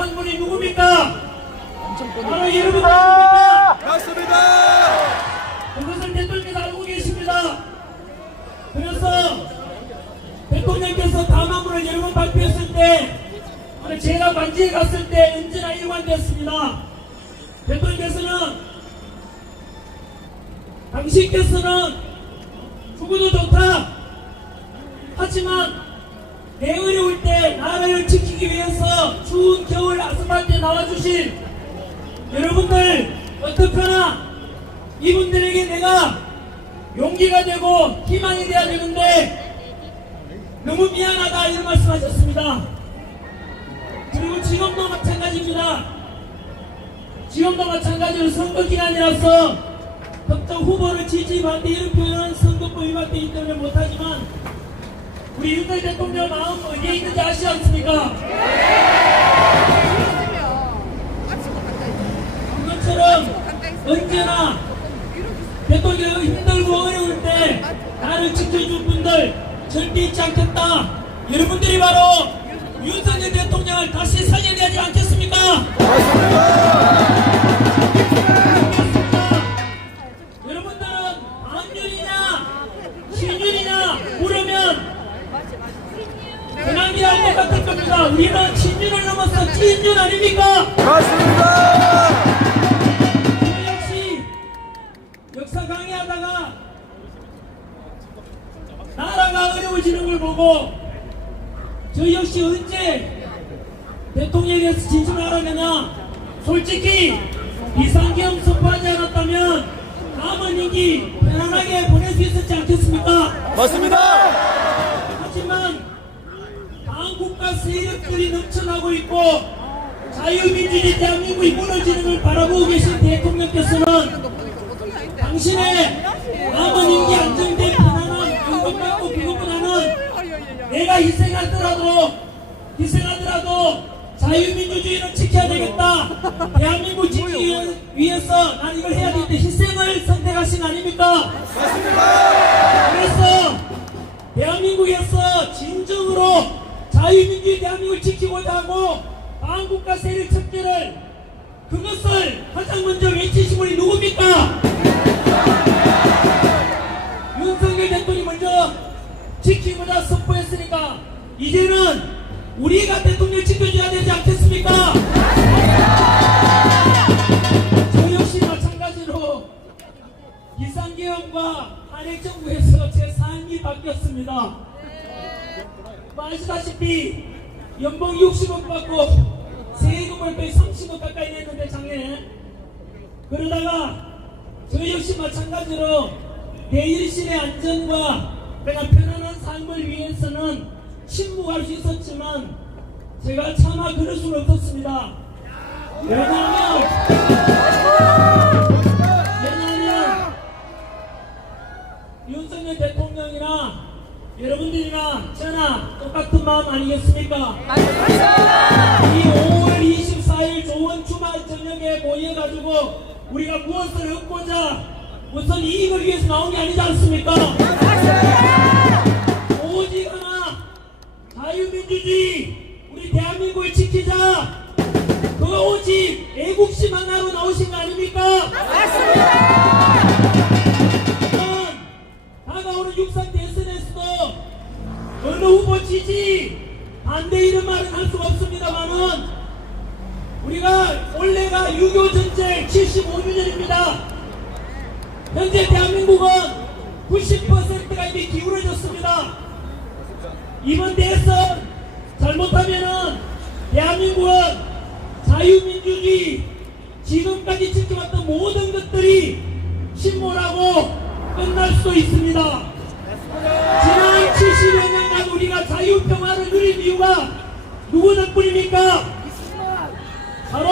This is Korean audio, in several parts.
한 분이 누굽니까? 바로 여러분입니까? 맞습니다. 그것을 대통령께서 알고 계십니다. 그래서 대통령께서 담화문을 여러 번 발표했을 때 제가 관지에 갔을 때 언제나 일관됐습니다. 대통령께서는 당신께서는 죽어도 좋다. 하지만 내 어려울 때 나라를 지키기 위해서 추운 겨울 아스팔트에 나와주신 여러분들 어떡하나 이분들에게 내가 용기가 되고 희망이 되어야 되는데 너무 미안하다 이런 말씀하셨습니다. 그리고 지금도 마찬가지입니다. 지금도 마찬가지로 선거 기간이라서 특정 후보를 지지 반대 이런 표현은 선거법 위반되기 때문에 못하지만 우리 윤석열 대통령 마음 어디에 있는지 아시지 않습니까? 그것처럼 언제나 대통령이 힘들고 어려울 때 나를 지켜줄 분들 절대 잊지 않겠다. 여러분들이 바로 윤석열 대통령을 다시 살려야 하지 않겠습니까? 여러분들은 반윤이냐 친윤이냐 물으면 그남이랑 똑같을 겁니다. 우리는 친윤을 넘어서 찐윤 아닙니까? 맞습니다. 저 역시 역사 강의하다가 나라가 어려워지는 걸 보고 저 역시 언제 대통령에 대해서 진심을 알아내냐. 솔직히 비상계엄 선포하지 않았다면 남은 임기 편안하게 보낼 수 있었지 않겠습니까? 맞습니다. 하지만 반국가 세력들이 넘쳐나고 있고 자유민주주의 대한민국이 무너지는 걸 바라보고 계신 대통령께서는 당신의 남은 임기 안정된 편안한 건강받고 그것보다는 내가 희생하더라도 자유민주주의를 지켜야 되겠다. 대한민국 지키기 위해서 난 이걸 해야 되는데 희생을 선택하신 거 아닙니까? 맞습니다. 그래서 대한민국에서 진정으로 자유민주주의 대한민국을 지키고자 하고 반국가 세력 척결을 그것을 가장 먼저 외치신 분이 누굽니까? 윤석열 대통령이 먼저 지키고자 선포했으니까 이제는 우리가 대통령을 지켜줘야 되지 않겠습니까? 저 역시 마찬가지로 비상계엄과 한핵정부에서 제 삶이 바뀌었습니다. 아시다시피 연봉 60억 받고 세금을 거의 30억 가까이 냈는데 작년에 그러다가 저 역시 마찬가지로 대일신의 안전과 그냥 편안한 삶을 위해서는 침묵할 수 있었지만 제가 차마 그럴 수는 없었습니다. 왜냐하면 윤석열 대통령이나 여러분들이나 저나 똑같은 마음 아니겠습니까? 이 5월 24일 좋은 주말 저녁에 모여가지고 우리가 무엇을 얻고자 무슨 이익을 위해서 나온 게 아니지 않습니까? 오직 하나 자유민주주의 우리 대한민국을 지키자. 그거 오직 애국심 하나로 나오신 거 아닙니까? 다가오는 6.3 대선에서도 어느 후보 지지 반대 이런 말은 할 수가 없습니다만은 우리가 올해가 6.25 전쟁 75주년입니다. 현재 대한민국은 90%가 이미 기울어졌습니다. 이번 대선 잘못하면은 대한민국은 자유민주주의 지금까지 지켜왔던 모든 것들이 침몰하고 끝날 수도 있습니다. 지난 70여 년간 우리가 자유평화를 누린 이유가 누구 덕분입니까? 바로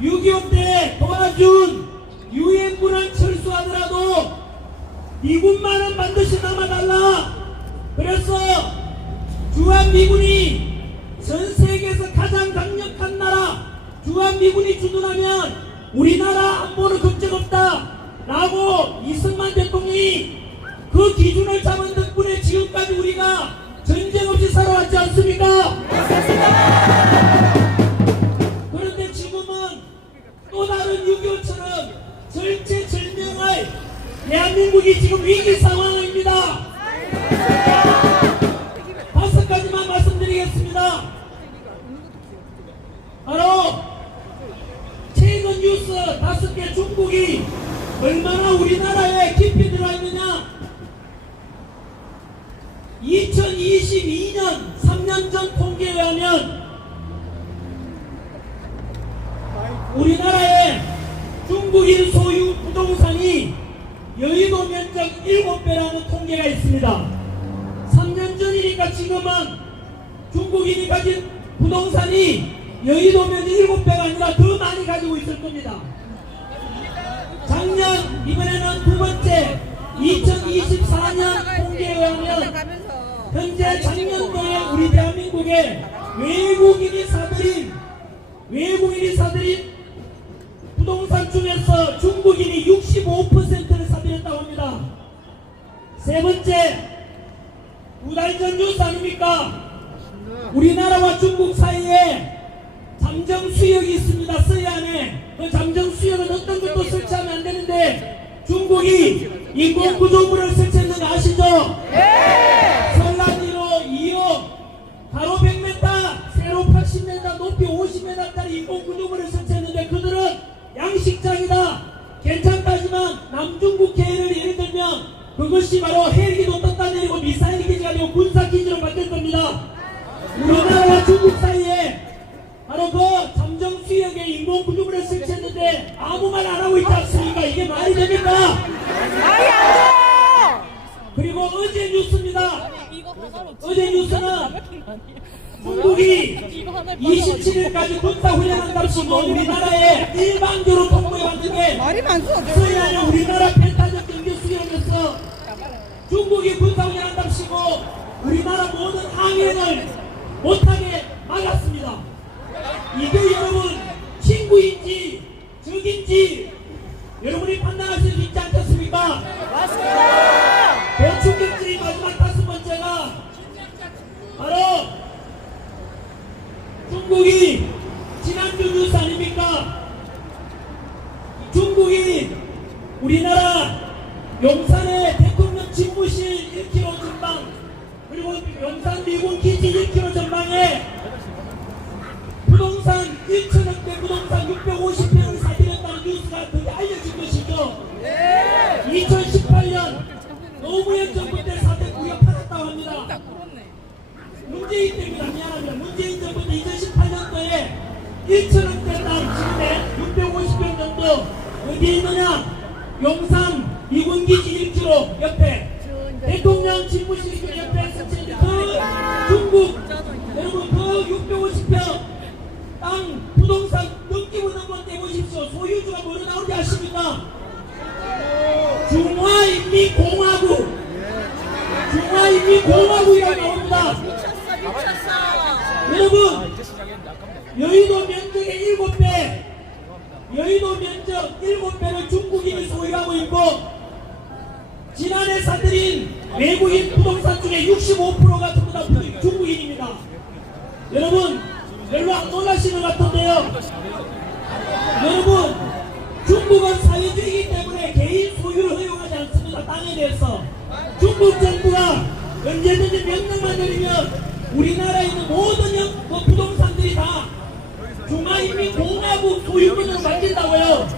6.25 때 도와준 유엔군은 철수하더라도 미군만은 반드시 남아달라. 그래서 주한미군이 전 세계에서 가장 강력한 나라 주한미군이 주둔하면 우리나라 안보는 걱정 없다 라고 이승만 대통령이 그 기준을 잡은 덕분에 지금까지 우리가 전쟁 없이 살아왔지 않습니까? 4.25처럼 절체절명의 대한민국이 지금 위기 상황입니다. 5가지만 말씀드리겠습니다. 바로 최근 뉴스 5개 중국이 얼마나 우리나라에 깊이 들어있느냐. 2022년 3년 전 통계에 의하면 우리나라에 중국인 소유 부동산이 여의도 면적 7배라는 통계가 있습니다. 3년 전이니까 지금은 중국인이 가진 부동산이 여의도 면적 7배가 아니라 더 많이 가지고 있을 겁니다. 작년, 이번에는 두 번째 2024년 통계에 의하면 현재 작년도에 우리 대한민국에 외국인이 사들인 부동산 중에서 중국인이 65%를 사들였다고 합니다. 세 번째, 두 달 전 뉴스 아닙니까? 우리나라와 중국 사이에 잠정 수역이 있습니다. 서해안에. 그 잠정 수역은 어떤 것도 설치하면 안 되는데 중국이 인공 구조물을 설치했는 거 아시죠? 네! 설란이로 2호, 가로 100m, 세로 80m, 높이 50m짜리 인공 구조물을 설치했는데 그들은 양식장이다, 괜찮다지만 남중국 해를 예를 들면 그것이 바로 헬기도 떴다 내리고 미사일 기지가 아니고 군사 기지로 바뀔 겁니다. 우리나라와 중국 사이에 바로 그 잠정 수역에 인공 구조물을 설치했는데 아무 말 안 하고 있지 않습니까? 이게 말이 됩니까? 말이 안 돼요! 그리고 어제 뉴스입니다. 어제 뉴스는 중국이 27일까지 군사훈련한답시고 우리나라에 일방적으로 통보해왔는데 말이 많소. 서해안에 우리나라 펜타적 경제수련에서 중국이 군사훈련한답시고 우리나라 모든 항해를 못하게 막았습니다. 이게 여러분 친구인지 적인지 여러분이 판단할 수 있지 않겠습니까? 맞습니다! 대충격지 마지막 5번째가 바로 중국이 지난주 뉴스 아닙니까? 중국이 우리나라 용산의 대통령 집무실 1km 전방 그리고 용산 미군 기지 1km 전방에 부동산 1천억대 부동산 650평을 사들였다는 뉴스가 그게 알려진 것이죠. 네. 2018년 노무현 정부 때 사태 구역받았다고 합니다. 문재인 때입니다. 미안합니다. 문재인 정부 때 2018년도에 1천억대 땅 지금의 650평 정도 어디에 있느냐? 용산 미군기지 1km 옆에 대통령 집무실 옆에 설치했는데 그 중국 여러분 그 650평 땅 부동산 넘기고 넘고 떼보십시오. 소유주가 뭐로 나오는지 아십니까? 중화인민공화국 중화인민공화국이라고 나옵니다. 여러분 여의도 면적의 7배 여의도 면적 7배를 중국인이 소유하고 있고 지난해 사들인 외국인 부동산 중에 65%가 전부 다 중국인입니다. 여러분 별로 안 놀라시는 것 같은데요. 여러분 중국은 사회주의이기 때문에 개인 소유를 허용하지 않습니다. 땅에 대해서 중국 정부가 언제든지 명령만 내리면 우리나라에 있는 모든 부동산들이 다 중화인민공화국 소유권으로 바뀐다고요.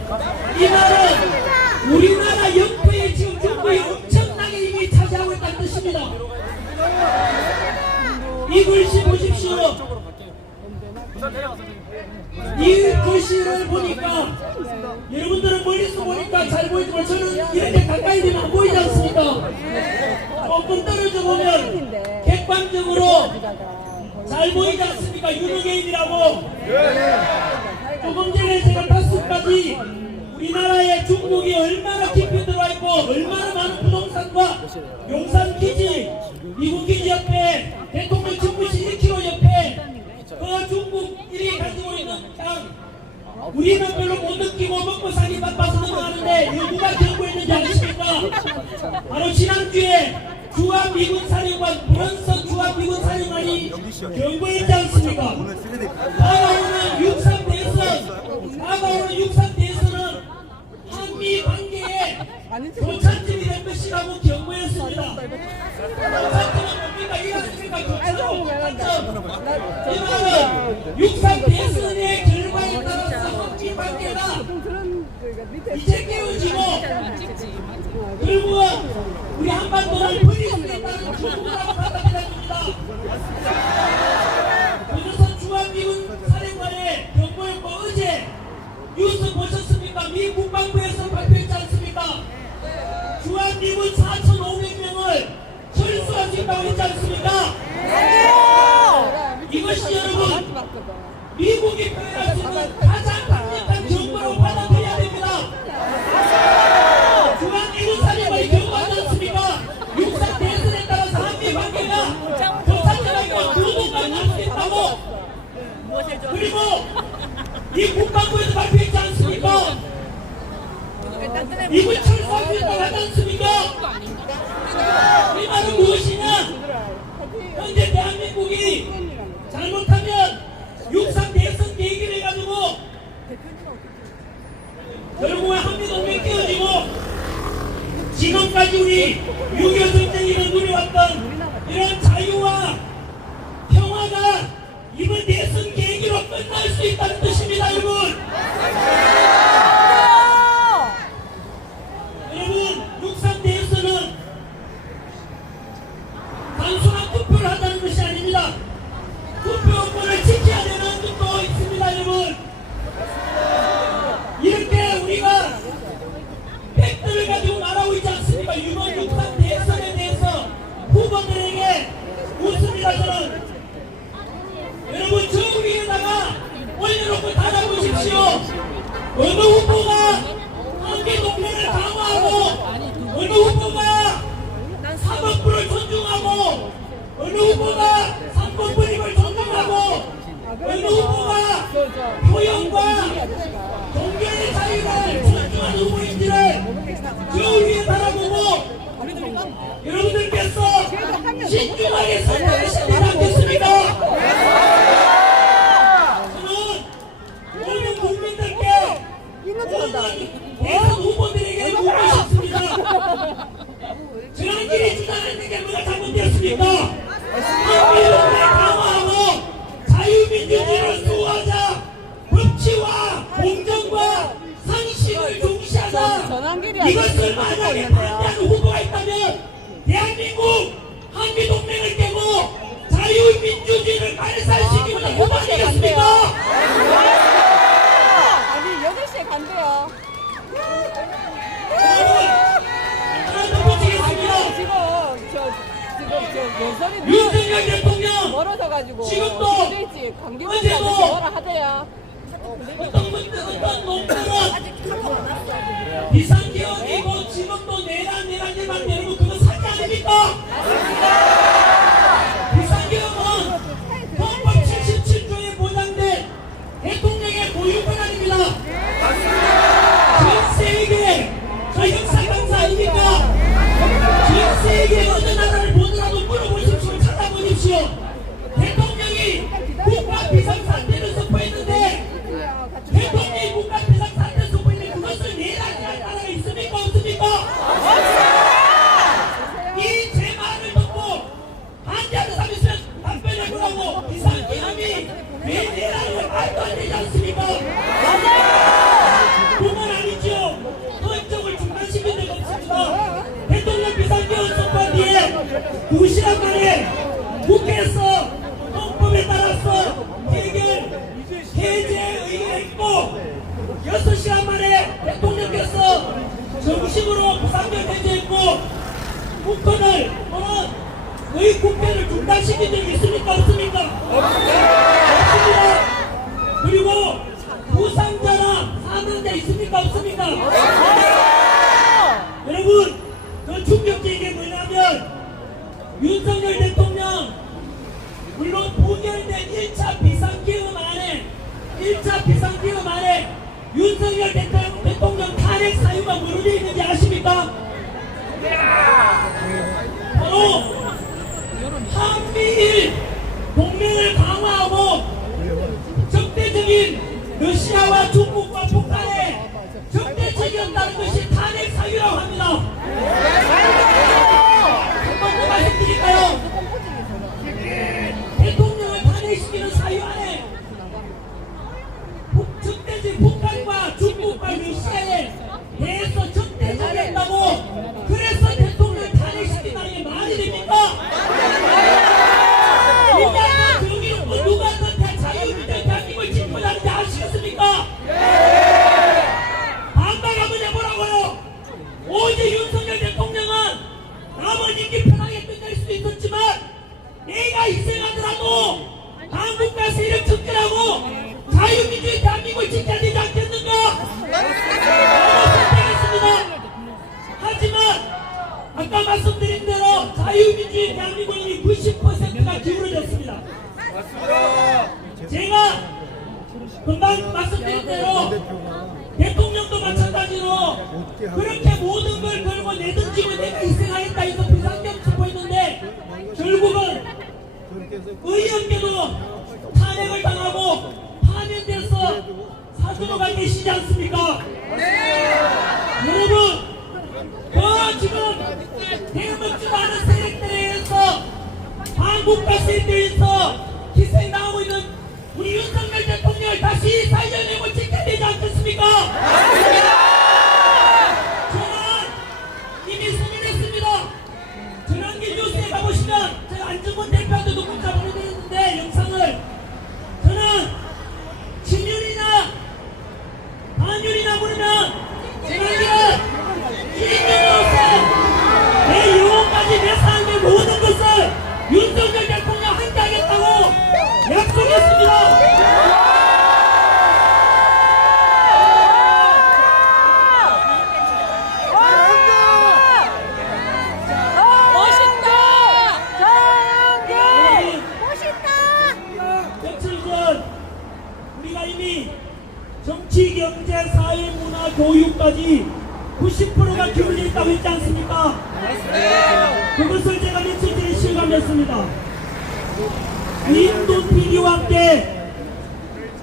이 말은 우리나라 영토에 지금 중국이 엄청나게 이미 차지하고 있다는 뜻입니다. 이 글씨 보십시오. 이 글씨를 보니까 여러분들은 멀리서 보니까 잘 보이지만 저는 이렇게 가까이 되면 안 보이지 않습니까? 조금 떨어져 보면 객관적으로 잘 보이지 않습니까? 유명해인이라고. 조금 전에 제가 5가지 우리나라에 중국이 얼마나 깊이 들어와 있고 얼마나 많은 부동산과 용산 기지, 미국 기지 옆에 대통령 집무실 1km 옆에 그 중국인이 가지고 있는 땅 우리는 별로 못 느끼고 먹고 살기 바빠서 넘어가는데 누가 경고했는지 아십니까? 바로 지난주에 주한미군 사령관 브런슨 주한미군 사령관이 경고했지 않습니까? 다가오는 육상 대선 다가오는 육상 대선은 교차점이 된 것이라고 경고했습니다. 교차점은 뭡니까? 이렇습니까? 교차점. 이 말은 육상 대선의 결과에 따라서 한기 관계가 이제 깨어지고 결국은 우리 한반도를 버릴 수 있다는 경고라고 받아들여집니다. 그래서 중앙미군 사령관의 경고였고 어제 뉴스 보셨습니까? 미 국방부에서 발표했지 않습니까? 중앙미군 4,500명을 철수할 수 있다고 했지 않습니까? 이것이 여러분 미국이 표현할 수 있는 가장 강력한 정보로 받아들여야 됩니다. 중앙미군 사령관이 경고하지 않습니까? 육상 대선에 따라서 한미 관계가 교차점과 구도가 날 수 있다고. 그리고 이 국방부에서 발표했지 않습니까? 미국 철수할 수 있다고 하지 않습니까? 이 말은 무엇이냐? 현재 대한민국이 잘못하면 육상 대선 계기를 가지고 결국은 한미동맹 깨어지고 지금까지 우리 6.25 전쟁으로 누려왔던 이런 자유와 평화가 이번 대선 계기로 끝날 수 있다는 뜻입니다, 여러분. 여러분, 육상 대선은 단순한 투표를 한다는 것이 아닙니다. 투표권을 지켜야 되는 것도 있습니다, 여러분. 이렇게 우리가 팩트를 가지고 말하고 있지 않습니까? 이번 육상 대선에 대해서 후보들에게 묻습니다, 저는. 여러분, 저 위에다가 올려놓고 달아보십시오. 어느 후보가 한미 동맹을 강화하고, 어느 후보가 사법부를 존중하고, 어느 후보가 삼권분립을 존중하고, 어느 후보가 표현과 종교의 자유를 존중하는 후보인지를 저 위에 바라보고 여러분들께서 신중하게 선택하셔야 되지 않겠습니까? 저는 모든 국민들께 모든 대선 후보들에게 묻고 싶습니다. 저희끼리 주장하는 게 뭐가 잘못되었습니까? 한미동맹 강화하고 자유민주주의를 수호하자, 법치와 공정과 상식을 중시하자, 이것을 만약에 반대하는 후보가 있다면 대한민국 한미동맹을 깨고 자유민주주의를 발산시키는 후보 아니겠습니까? 아니 8시에 간대요. 여러분, 하나 더 붙이겠습니다. 지금 예선이 윤석열 대통령 멀어져 가지고 지금도 어제지 관계자한테 어제도 뭐라 하대요. 어떤 농부는 비상기업이고 지금도 내란일만 내고 그거 사기 아닙니까? 비상기업은 헌법 77조에 보장된 대통령의 고유 권한입니다. 전 세계 저 역사 강사 아닙니까? 전 세계 어느 나라를 보더라도 물어보십시오. 찾아보십시오. 대통령이 국가 비상사태를 선포했는데 대통령이 국가 비상사태를 선포했는데 그것을 내란이라는 나라가 있습니까? 없습니까? 이 제 말을 듣고 반대하는 사람이 있으면 답변해보라고. 비상기업이 왜 내란을 말도 안 되지 않습니까? 그건 아니죠. 헌정을 중단시킨 적 없습니다. 대통령 비상기업 선포한 뒤에 2시간 만에 국회에서 헌법에 따라서 해제 의결했고 6시간 만에 대통령께서 정식으로 비상기업 해제했고 국회를 또는 의 국회를 중단시킨 적이 있습니까? 없습니까? 없습니다. 그리고 부상자나 사망자 있습니까? 없습니까? 여러분, 더 충격적인 게 뭐냐면 윤석열 대통령 물론 부결된 1차 비상기업 안에 윤석열 대통령 탄핵 사유가 뭐로 되어 있는지 아십니까? 바로 한미일 동맹을 강화하고 적대적인 러시아와 중국과 북한에 적대적이었다는 것이 탄핵 사유라고 합니다. 제가 말씀드린 대로 대통령도 마찬가지로 그렇게 모든 걸 걸고 내던지고 내가 희생하겠다 해서 비상경 쓰고 있는데 결국은 의원께도 탄핵을 당하고 파면돼서 사주로가 계시지 않습니까? 여러분, 지금 대먹지도 않은 세력들에 의해서 한국과 세대에서 희생당하고 있는 우리 윤석열 대통령을 다시 살려내고 지켜야 되지 않겠습니까? 저는 이미 승인했습니다. 전환길 뉴스에 가보시면 제가 안정권 대표한테도 문자 보내드렸는데 영상을 저는 친윤이나 반윤이나 모르면 전환길은 이민으로서 내 영혼까지 내 삶의 모든 것을 윤석열 대통령 함께 하겠다고 약속했습니다. 며칠 전 우리가 이미 정치, 경제, 사회, 문화, 교육까지 90%가 기울여 있다고 했지 않습니까? 그것을 제가 며칠 전에 실감했습니다. 인도 TV와 함께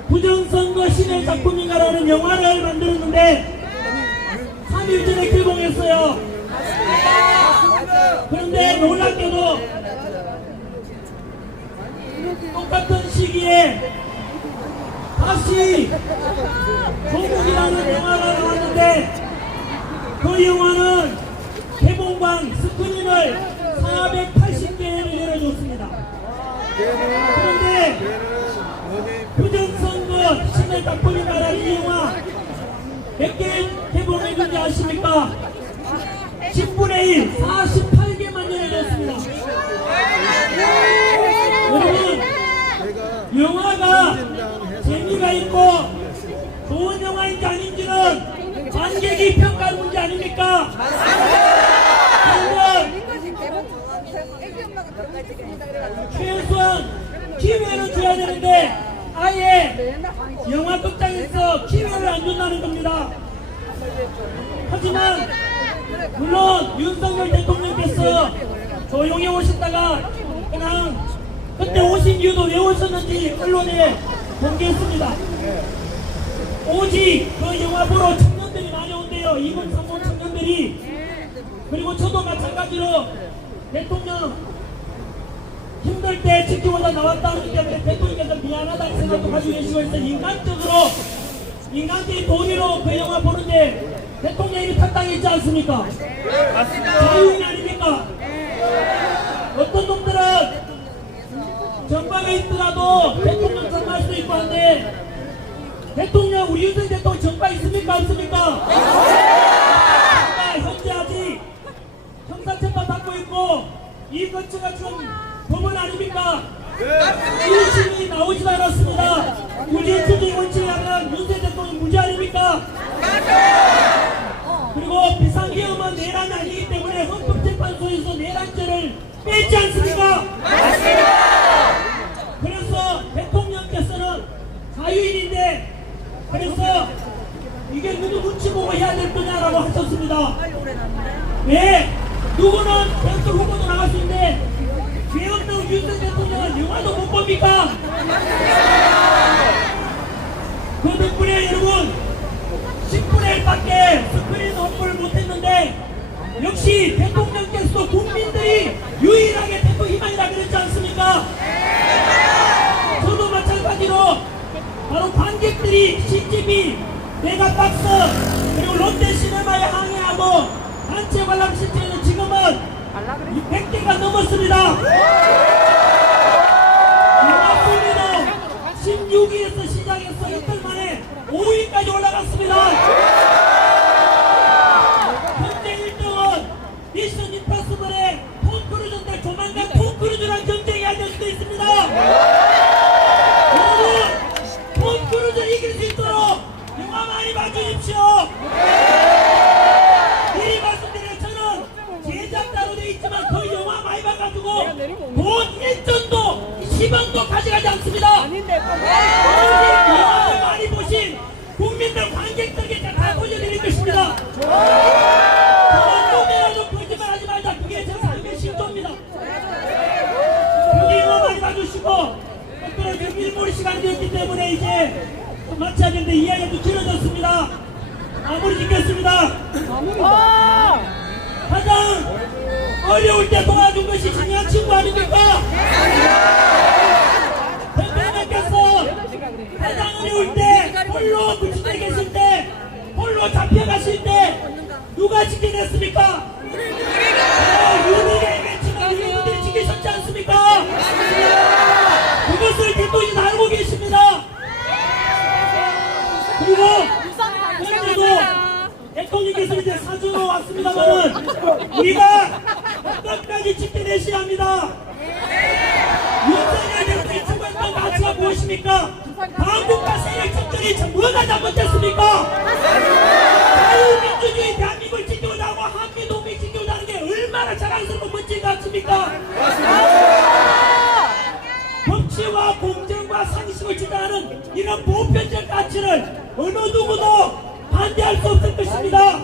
부정선거 신의 작품인가라는 영화를 만들었는데 3일 전에 개봉했어요. 그런데 놀랍게도 똑같은 시기에 다시 조국이라는 영화가 나왔는데 그 영화는 개봉관 스크린을 480개를 열어줬습니다. 그런데 부정선거 신의 작품인가라는 이 영화 몇 개 개봉했는지 아십니까? 10분의 1, 48개만 열어줬습니다. 여러분, 영화가 재미가 있고 좋은 영화인지 아닌지는 관객이 평가할 문제 아닙니까? 최소한 기회를 줘야 되는데 아예 영화 극장에서 기회를 안 준다는 겁니다. 하지만 물론 윤석열 대통령께서 조용히 오셨다가 그냥 그때 오신 이유도 왜 오셨는지 언론에 공개했습니다. 오직 그 영화 보러 청년들이 많이 온대요. 2군 3군 청년들이. 그리고 저도 마찬가지로 대통령 힘들 때 지키고자 나왔다는 때문에 대통령께서 미안하다는 생각도 가지고 계시고 있어서 인간적인 도리로 그 영화 보는데 대통령이 탈당했지 않습니까? 자유인 아닙니까? 어떤 놈들은 전방에 있더라도 대통령 전망할 수도 있고 한데 대통령 우리 윤석열 대통령 정가 있습니까 없습니까? 현재 아직 형사재판 받고 있고 이 건축가 지금 법원 아닙니까? 1심이 나오지도 않았습니다. 무죄추징 원칙에 하면 윤석열 대통령 무죄 아닙니까? 그리고 비상계엄은 내란이 아니기 때문에 헌법재판소에서 내란죄를 뺐지 않습니까? 그래서 대통령께서는 자유인인데 그래서 이게 누구 눈치 보고 해야 될 거냐라고 하셨습니다. 왜? 누구는 대통령 후보도 나갈 수 있는데 왜 없는 윤석열 대통령은 영화도 못 봅니까? 그 덕분에 여러분 10분의 1밖에 스크린 홍보를 못했는데 역시 대통령께서도 국민들이 유일하게 대통령 희망이라 그랬지 않습니까? 저도 마찬가지로 바로 관객들이 CGV, 메가박스 그리고 롯데시네마에 항의하고 단체 관람 실제는 지금은 100개가 넘었습니다. 영화 순위도 16위에서 시작해서 이틀 만에 5위까지 올라갔습니다. 현재 1등은 미션 임파서블의 톰 크루즈인데 조만간 톰 크루즈랑 경쟁해야 될 수도 있습니다. 여러분, 톰 크루즈를 이길 수 있도록 영화 많이 봐주십시오. 미리 말씀드려 저는 제작자로 되어 있지만 그 영화 많이 봐가지고 돈 1전도 10원도 가져가지 않습니다. 오직 영화를 많이 보시 마쳐야 되는데 이야기가 좀 길어졌습니다. 마무리 짓겠습니다. 가장 어려울 때 도와준 것이 중요한 친구 아닙니까? 대통령께서 가장 어려울 때 홀로 구치돼 계실 때 홀로 잡혀가실 때 누가 지켜냈습니까? 유명의 외치가 여러분들이 지키셨지 않습니까? 그것을 대통령이 다 알고 계십니다. 그리고 그런데도 대통령께서 이제 사주로 왔습니다만은 우리가 끝까지 지켜내셔야 합니다. 윤석열 대통령이 추구했던 가치가 무엇입니까? 한국과 세력 집중이 뭐가 잘못됐습니까? 자유민주주의 대한민국을 지키고자 하고 한미동맹 지키고자 하는 게 얼마나 자랑스럽고 멋진 것 같습니까? 법치와 공정과 상식을 주장하는 이런 보편적 가치를 어느 누구도 반대할 수 없을 것입니다.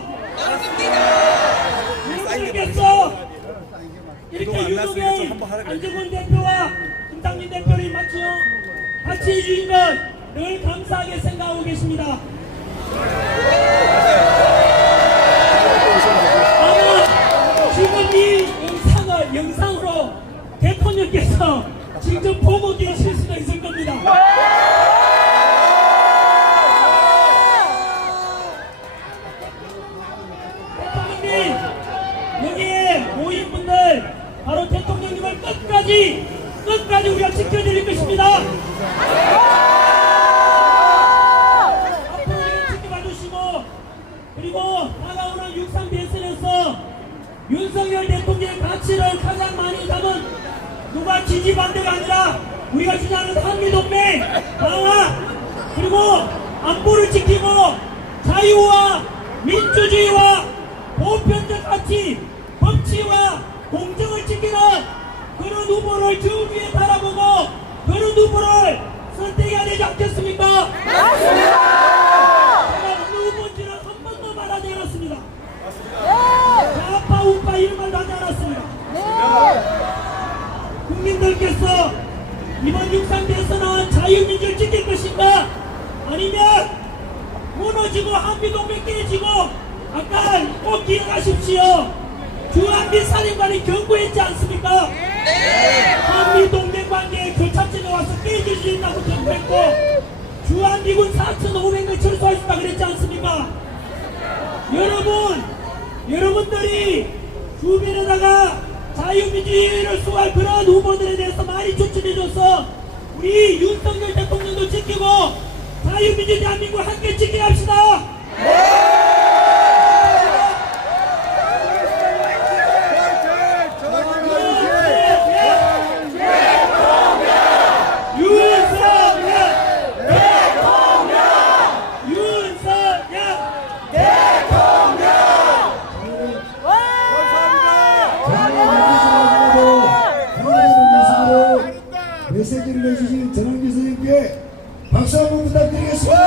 여러분께서 이렇게 유동의 안정훈 대표와 김상민 대표를 같이 해주신 것 늘 감사하게 생각하고 계십니다. 아마 지금 이 영상으로 대통령께서 직접 보고 계실 수도 있을 겁니다. 대통령님, 여기에 모인 분들 바로 대통령님을 끝까지 우리가 지켜드릴 것입니다. 그리고 다가오는 6.3 대선에서 윤석열 대통령의 가치를 가장 많이 담은 누가 지지 반대가 아니라 우리가 주장하는 한미동맹 강화 그리고 안보를 지키고 자유와 민주주의와 보편적 가치 법치와 공정을 지키는 그런 후보를 저 위에 바라보고 그런 후보를 선택해야 되지 않겠습니까? 좌파 우파 이런 말도 하지 않았습니다. 국민들께서 이번 6.3 대선은 자유민주를 지킬 것인가 아니면 무너지고 한미동맹 깨지고 아까 꼭 기억하십시오. 주한미 사령관이 경고했지 않습니까? 한미동맹 관계에 교차점에 와서 깨질 수 있다고 경고했고 주한미군 4,500명 철수하겠다 그랬지 않습니까? 여러분들이 주변에다가 자유민주주의를 수호할 그런 후보들에 대해서 많이 추천해줘서 우리 윤석열 대통령도 지키고 자유민주 대한민국 함께 지켜갑시다. 메시지를 내주신 전환기 선생님께 박수 한번 부탁드리겠습니다.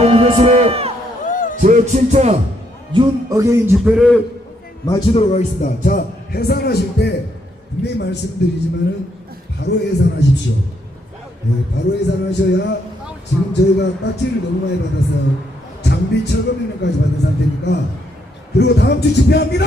여러분 이것으로 제7차 윤어게인 집회를 마치도록 하겠습니다. 자, 해산하실 때 분명히 말씀드리지만은 바로 해산하십시오. 네, 바로 해산하셔야 지금 저희가 딱지를 너무 많이 받아서 장비 철거명령까지 받은 상태니까. 그리고 다음 주 집회합니다.